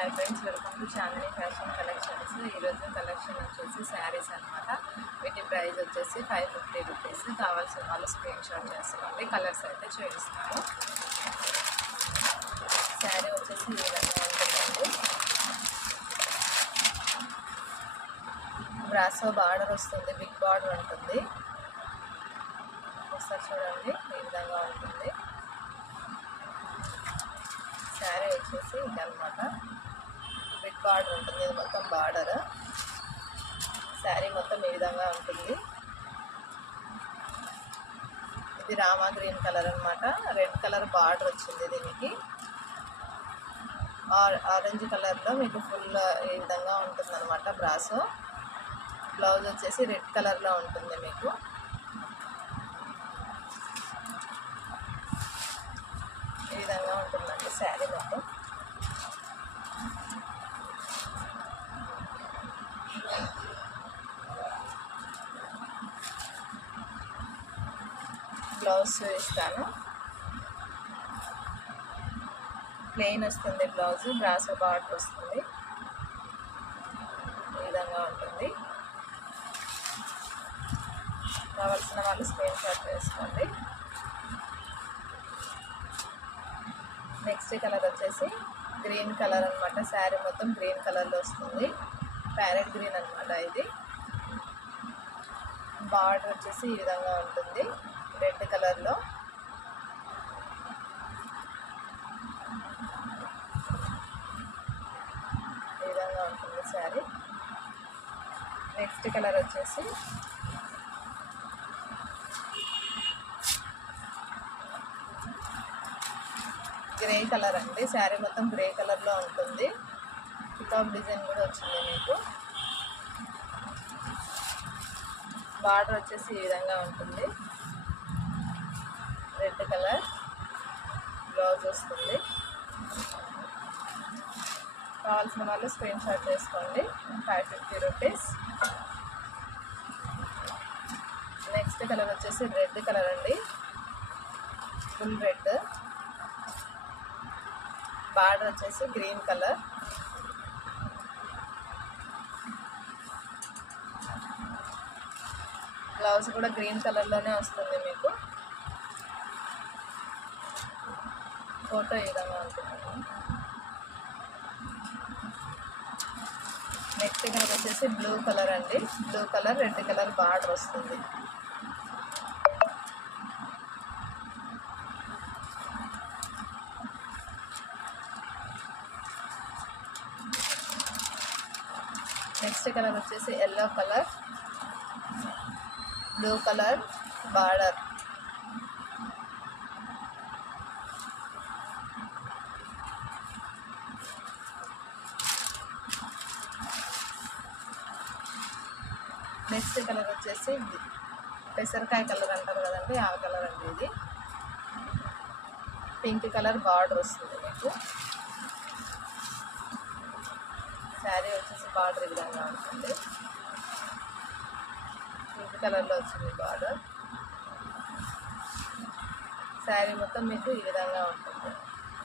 Hi friends, welcome to Chandini fashion collections. ఈరోజు collection వచ్చేసి శారీస్ అనమాట. వీటి ప్రైస్ వచ్చేసి 550 రూపీస్. కావాల్సిన వాళ్ళు స్క్రీన్ షాట్ చేసుకోండి. కలర్స్ అయితే చూపిస్తాను. శారీ వచ్చేసి ఈ విధంగా ఉంటుందండి. బ్రాసో బార్డర్ వస్తుంది, బిగ్ బార్డర్ ఉంటుంది. ఒకసారి చూడండి, ఈ విధంగా ఉంటుంది. శారీ వచ్చేసి ఇదనమాట, బిగ్ బార్డర్ ఉంటుంది. ఇది మొత్తం బార్డర్. శారీ మొత్తం ఈ విధంగా ఉంటుంది. ఇది రామా గ్రీన్ కలర్ అనమాట. రెడ్ కలర్ బార్డర్ వచ్చింది దీనికి. ఆరెంజ్ కలర్లో మీకు ఫుల్ ఈ విధంగా ఉంటుంది అనమాట బ్రాసో. బ్లౌజ్ వచ్చేసి రెడ్ కలర్లో ఉంటుంది మీకు. ఈ విధంగా ఉంటుందండి శారీ మొత్తం. బ్లౌజ్ ఇస్తాను. ప్లెయిన్ వస్తుంది బ్లౌజ్, బ్రాసో బార్డర్ వస్తుంది. ఈ విధంగా ఉంటుంది. కావాల్సిన వాళ్ళు స్క్రీన్ షాట్ వేసుకోండి. నెక్స్ట్ కలర్ వచ్చేసి గ్రీన్ కలర్ అనమాట. శారీ మొత్తం గ్రీన్ కలర్లో వస్తుంది. ప్యారెట్ గ్రీన్ అనమాట ఇది. బార్డర్ వచ్చేసి ఈ విధంగా ఉంటుంది, రెడ్ కలర్లో. ఈ విధంగా ఉంటుంది శారీ. నెక్స్ట్ కలర్ వచ్చేసి గ్రే కలర్ అండి. శారీ మొత్తం గ్రే కలర్లో ఉంటుంది. పికాక్ డిజైన్ కూడా వచ్చింది మీకు. బార్డర్ వచ్చేసి ఈ విధంగా ఉంటుంది, రెడ్ కలర్. బ్లౌజ్ వస్తుంది. కావాల్సిన వాళ్ళు స్క్రీన్ షాట్ చేసుకోండి. 550 రూపీస్. నెక్స్ట్ కలర్ వచ్చేసి రెడ్ కలర్ అండి, ఫుల్ రెడ్. బార్డర్ వచ్చేసి గ్రీన్ కలర్. బ్లౌజ్ కూడా గ్రీన్ కలర్లోనే వస్తుంది మీకు. ఫోటో ఈ విధంగా ఉంటుంది. నెక్స్ట్ కలర్ వచ్చేసి బ్లూ కలర్ అండి. Blue colour, red colour border వస్తుంది. నెక్స్ట్ కలర్ వచ్చేసి yellow colour, blue colour border. Next colour వచ్చేసి పెసరకాయ కలర్ అంటారు కదండి, ఆ కలర్ అండి ఇది. పింక్ కలర్ బార్డర్ వస్తుంది మీకు. శారీ వచ్చేసి బార్డర్ ఈ విధంగా ఉంటుంది. పింక్ కలర్లో వచ్చింది బార్డర్. శారీ మొత్తం మీకు ఈ విధంగా ఉంటుంది.